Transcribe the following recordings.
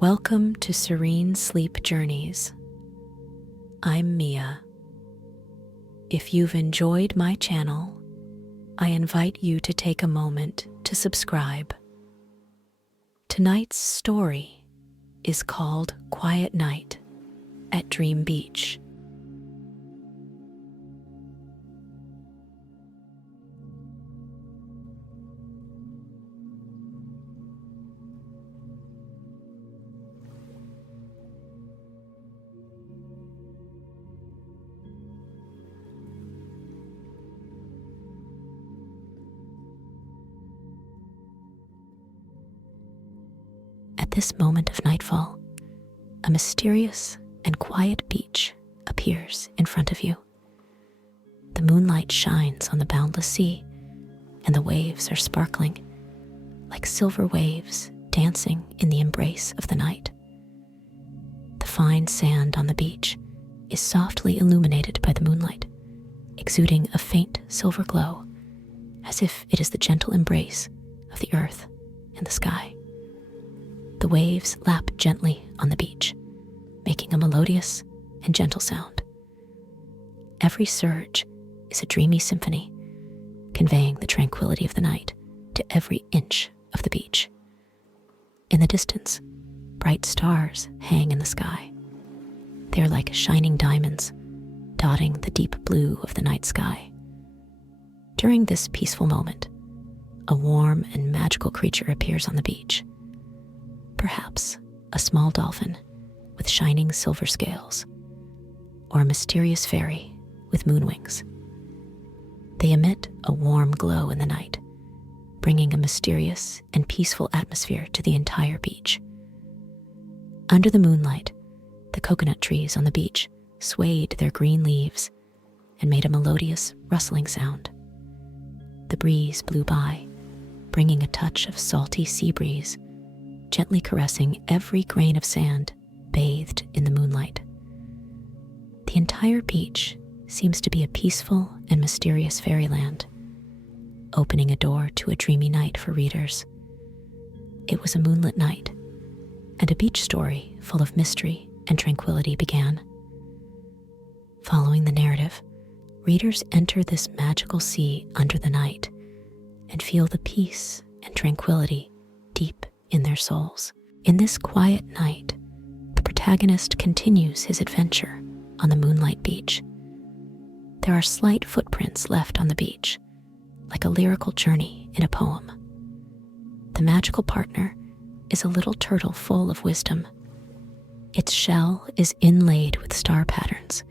Welcome to Serene Sleep Journeys. I'm Mia. If you've enjoyed my channel, I invite you to take a moment to subscribe. Tonight's story is called Quiet Night at Dream Beach. At this moment of nightfall, a mysterious and quiet beach appears in front of you. The moonlight shines on the boundless sea, and the waves are sparkling like silver waves dancing in the embrace of the night. The fine sand on the beach is softly illuminated by the moonlight, exuding a faint silver glow, as if it is the gentle embrace of the earth and the sky. The waves lap gently on the beach, making a melodious and gentle sound. Every surge is a dreamy symphony, conveying the tranquility of the night to every inch of the beach. In the distance, bright stars hang in the sky. They are like shining diamonds, dotting the deep blue of the night sky. During this peaceful moment, a warm and magical creature appears on the beach. Perhaps a small dolphin with shining silver scales, or a mysterious fairy with moon wings. They emit a warm glow in the night, bringing a mysterious and peaceful atmosphere to the entire beach. Under the moonlight, the coconut trees on the beach swayed their green leaves and made a melodious rustling sound. The breeze blew by, bringing a touch of salty sea breeze, gently caressing every grain of sand bathed in the moonlight. The entire beach seems to be a peaceful and mysterious fairyland, opening a door to a dreamy night for readers. It was a moonlit night, and a beach story full of mystery and tranquility began. Following the narrative, readers enter this magical sea under the night and feel the peace and tranquility deep in their souls. In this quiet night, the protagonist continues his adventure on the moonlight beach. There are slight footprints left on the beach, like a lyrical journey in a poem. The magical partner is a little turtle full of wisdom. Its shell is inlaid with star patterns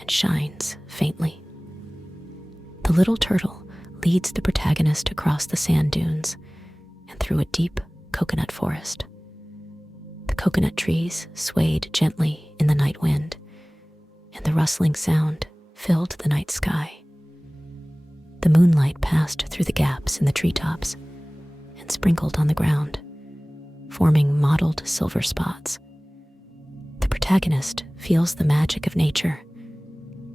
and shines faintly. The little turtle leads the protagonist across the sand dunes and through a deep coconut forest. The coconut trees swayed gently in the night wind, and the rustling sound filled the night sky. The moonlight passed through the gaps in the treetops and sprinkled on the ground, forming mottled silver spots. The protagonist feels the magic of nature,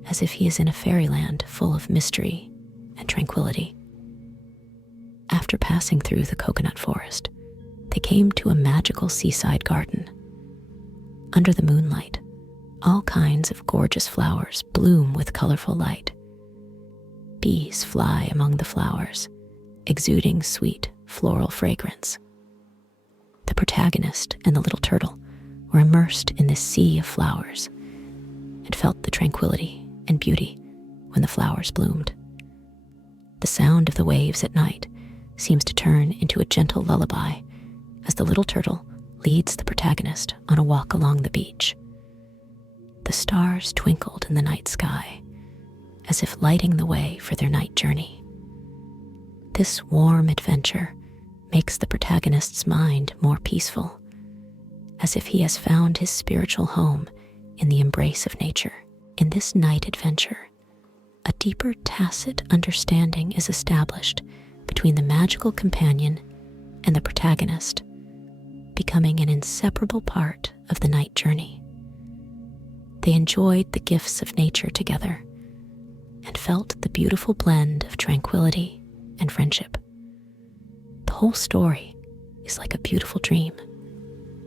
as if he is in a fairyland full of mystery and tranquility. After passing through the coconut forest, they came to a magical seaside garden. Under the moonlight, all kinds of gorgeous flowers bloom with colorful light. Bees fly among the flowers, exuding sweet floral fragrance. The protagonist and the little turtle were immersed in this sea of flowers and felt the tranquility and beauty when the flowers bloomed. The sound of the waves at night seems to turn into a gentle lullaby as the little turtle leads the protagonist on a walk along the beach. The stars twinkled in the night sky, as if lighting the way for their night journey. This warm adventure makes the protagonist's mind more peaceful, as if he has found his spiritual home in the embrace of nature. In this night adventure, a deeper tacit understanding is established between the magical companion and the protagonist, becoming an inseparable part of the night journey. They enjoyed the gifts of nature together and felt the beautiful blend of tranquility and friendship. The whole story is like a beautiful dream,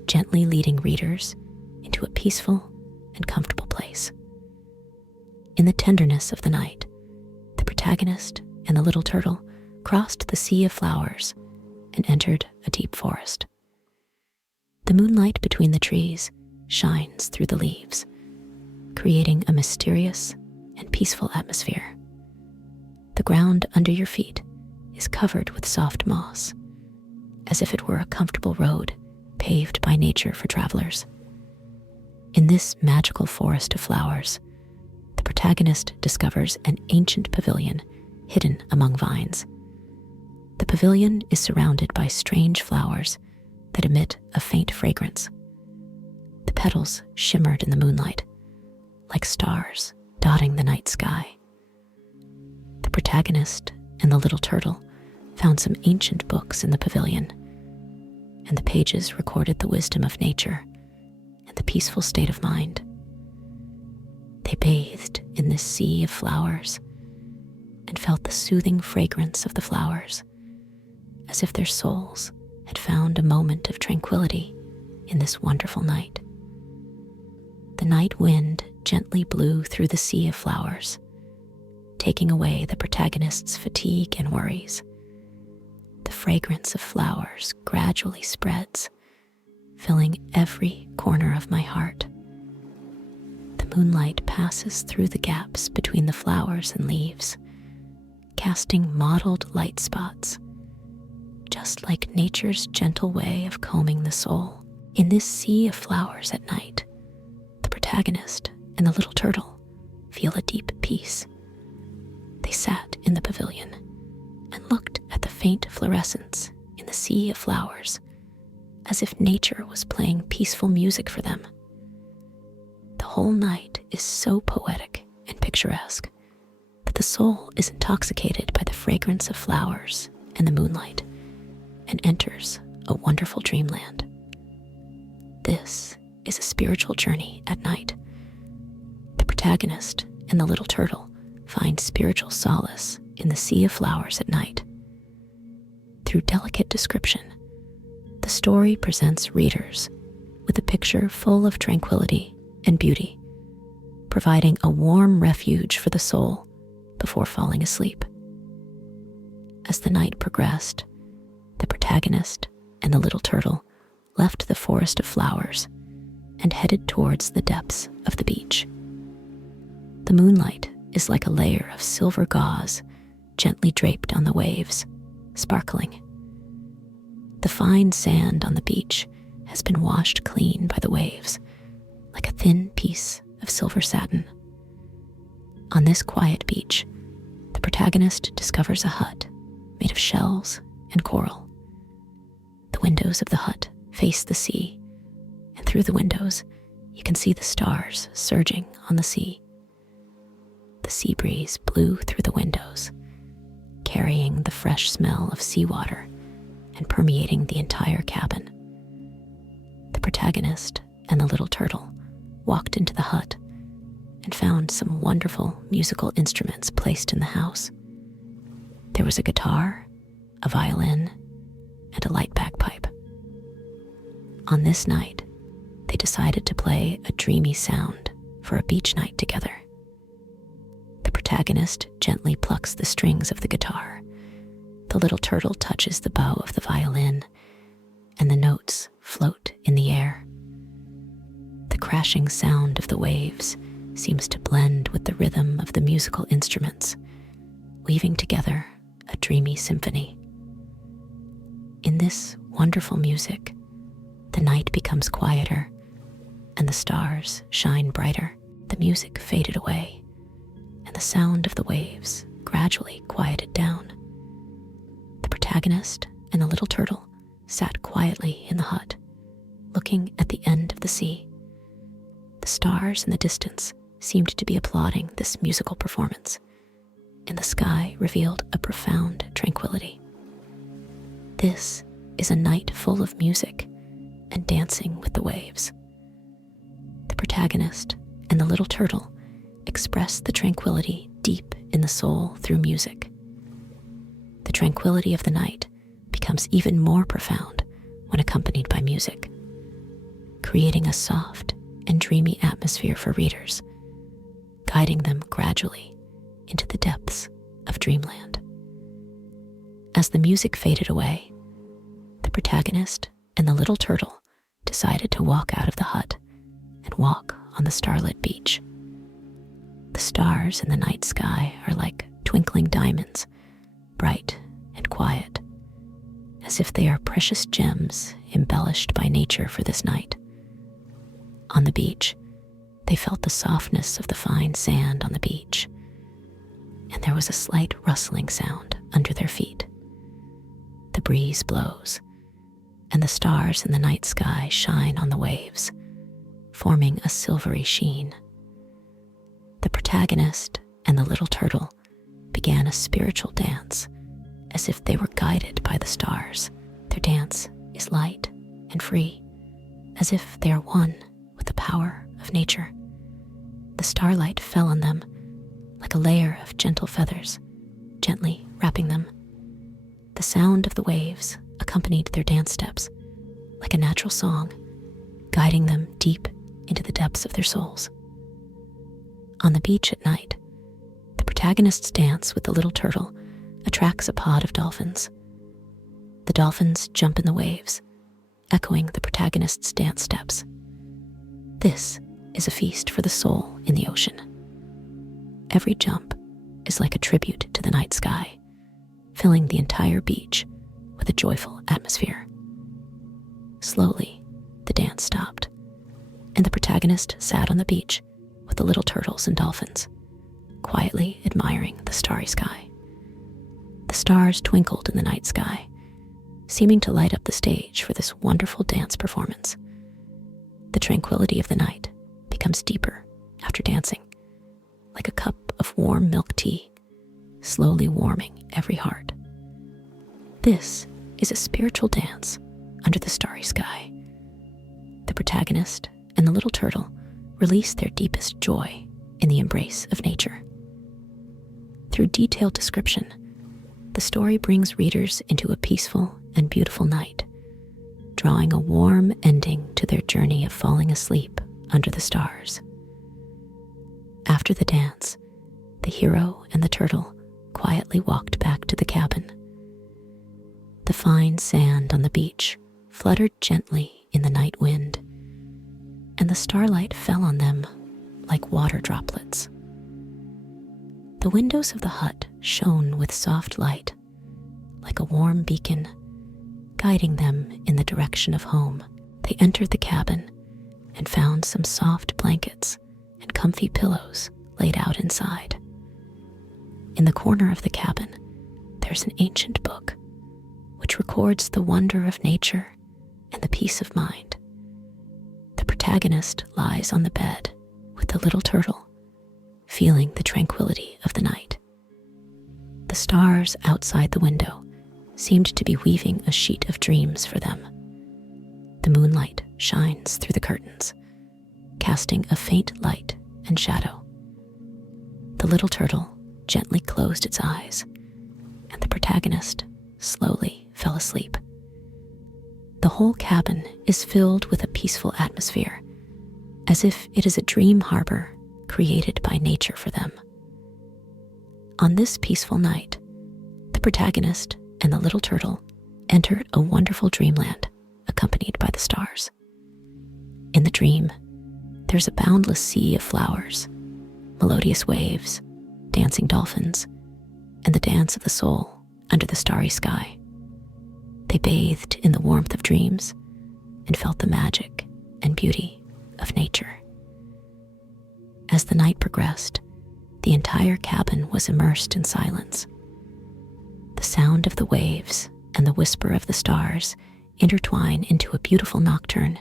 gently leading readers into a peaceful and comfortable place. In the tenderness of the night, the protagonist and the little turtle crossed the sea of flowers and entered a deep forest. The moonlight between the trees shines through the leaves, creating a mysterious and peaceful atmosphere. The ground under your feet is covered with soft moss, as if it were a comfortable road paved by nature for travelers. In this magical forest of flowers, the protagonist discovers an ancient pavilion hidden among vines. The pavilion is surrounded by strange flowers that emit a faint fragrance. The petals shimmered in the moonlight, like stars dotting the night sky. The protagonist and the little turtle found some ancient books in the pavilion, and the pages recorded the wisdom of nature and the peaceful state of mind. They bathed in this sea of flowers and felt the soothing fragrance of the flowers, as if their souls had found a moment of tranquility in this wonderful night. The night wind gently blew through the sea of flowers, taking away the protagonist's fatigue and worries. The fragrance of flowers gradually spreads, filling every corner of my heart. The moonlight passes through the gaps between the flowers and leaves, casting mottled light spots, just like nature's gentle way of combing the soul. In this sea of flowers at night, the protagonist and the little turtle feel a deep peace. They sat in the pavilion and looked at the faint fluorescence in the sea of flowers, as if nature was playing peaceful music for them. The whole night is so poetic and picturesque that the soul is intoxicated by the fragrance of flowers and the moonlight and enters a wonderful dreamland. This is a spiritual journey at night. The protagonist and the little turtle find spiritual solace in the sea of flowers at night. Through delicate description, the story presents readers with a picture full of tranquility and beauty, providing a warm refuge for the soul before falling asleep. As the night progressed, the protagonist and the little turtle left the forest of flowers and headed towards the depths of the beach. The moonlight is like a layer of silver gauze gently draped on the waves, sparkling. The fine sand on the beach has been washed clean by the waves, like a thin piece of silver satin. On this quiet beach, the protagonist discovers a hut made of shells and coral. The windows of the hut face the sea, and through the windows, you can see the stars surging on the sea. The sea breeze blew through the windows, carrying the fresh smell of seawater and permeating the entire cabin. The protagonist and the little turtle walked into the hut and found some wonderful musical instruments placed in the house. There was a guitar, a violin, and a light bagpipe. On this night, they decided to play a dreamy sound for a beach night together. The protagonist gently plucks the strings of the guitar. The little turtle touches the bow of the violin, and the notes float in the air. The crashing sound of the waves seems to blend with the rhythm of the musical instruments, weaving together a dreamy symphony. In this wonderful music, the night becomes quieter and the stars shine brighter. The music faded away, and the sound of the waves gradually quieted down. The protagonist and the little turtle sat quietly in the hut, looking at the end of the sea. The stars in the distance seemed to be applauding this musical performance, and the sky revealed a profound tranquility. This is a night full of music and dancing with the waves. The protagonist and the little turtle express the tranquility deep in the soul through music. The tranquility of the night becomes even more profound when accompanied by music. creating a soft and dreamy atmosphere for readers, guiding them gradually into the depths of dreamland. As the music faded away, the protagonist and the little turtle decided to walk out of the hut and walk on the starlit beach. The stars in the night sky are like twinkling diamonds, bright and quiet, as if they are precious gems embellished by nature for this night. On the beach, they felt the softness of the fine sand on the beach, and there was a slight rustling sound under their feet. The breeze blows, and the stars in the night sky shine on the waves, forming a silvery sheen. The protagonist and the little turtle began a spiritual dance as if they were guided by the stars. Their dance is light and free, as if they are one with the power of nature. The starlight fell on them like a layer of gentle feathers, gently wrapping them. The sound of the waves accompanied their dance steps like a natural song, guiding them deep into the depths of their souls. On the beach at night, the protagonist's dance with the little turtle attracts a pod of dolphins. The dolphins jump in the waves, echoing the protagonist's dance steps. This is a feast for the soul in the ocean. Every jump is like a tribute to the night sky, filling the entire beach with a joyful atmosphere. Slowly, the dance stopped, and the protagonist sat on the beach with the little turtles and dolphins, quietly admiring the starry sky. The stars twinkled in the night sky, seeming to light up the stage for this wonderful dance performance. The tranquility of the night becomes deeper after dancing, like a cup of warm milk tea, slowly warming every heart. This is a spiritual dance under the starry sky. The protagonist and the little turtle release their deepest joy in the embrace of nature. Through detailed description, the story brings readers into a peaceful and beautiful night, drawing a warm ending to their journey of falling asleep under the stars. After the dance, the hero and the turtle quietly walked back to the cabin. The fine sand on the beach fluttered gently in the night wind, and the starlight fell on them like water droplets. The windows of the hut shone with soft light, like a warm beacon, guiding them in the direction of home. They entered the cabin and found some soft blankets and comfy pillows laid out inside. In the corner of the cabin, there's an ancient book which records the wonder of nature and the peace of mind. The protagonist lies on the bed with the little turtle, feeling the tranquility of the night. The stars outside the window seemed to be weaving a sheet of dreams for them. The moonlight shines through the curtains, casting a faint light and shadow. The little turtle gently closed its eyes, and the protagonist slowly fell asleep. The whole cabin is filled with a peaceful atmosphere, as if it is a dream harbor created by nature for them. On this peaceful night, the protagonist and the little turtle entered a wonderful dreamland accompanied by the stars. In the dream, there's a boundless sea of flowers, melodious waves, dancing dolphins, and the dance of the soul under the starry sky. They bathed in the warmth of dreams and felt the magic and beauty of nature. As the night progressed, the entire cabin was immersed in silence. The sound of the waves and the whisper of the stars intertwine into a beautiful nocturne,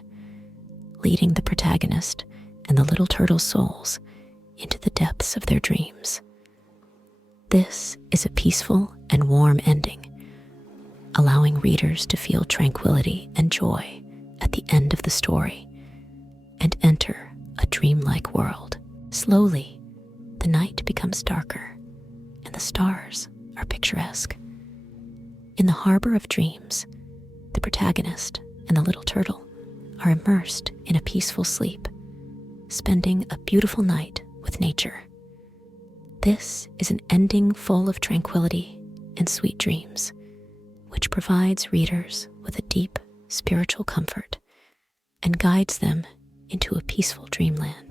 leading the protagonist and the little turtle's souls into the depths of their dreams. This is a peaceful and warm ending, allowing readers to feel tranquility and joy at the end of the story and enter a dreamlike world. Slowly, the night becomes darker and the stars are picturesque. In the harbor of dreams, the protagonist and the little turtle are immersed in a peaceful sleep, spending a beautiful night with nature. This is an ending full of tranquility and sweet dreams, which provides readers with a deep spiritual comfort and guides them into a peaceful dreamland.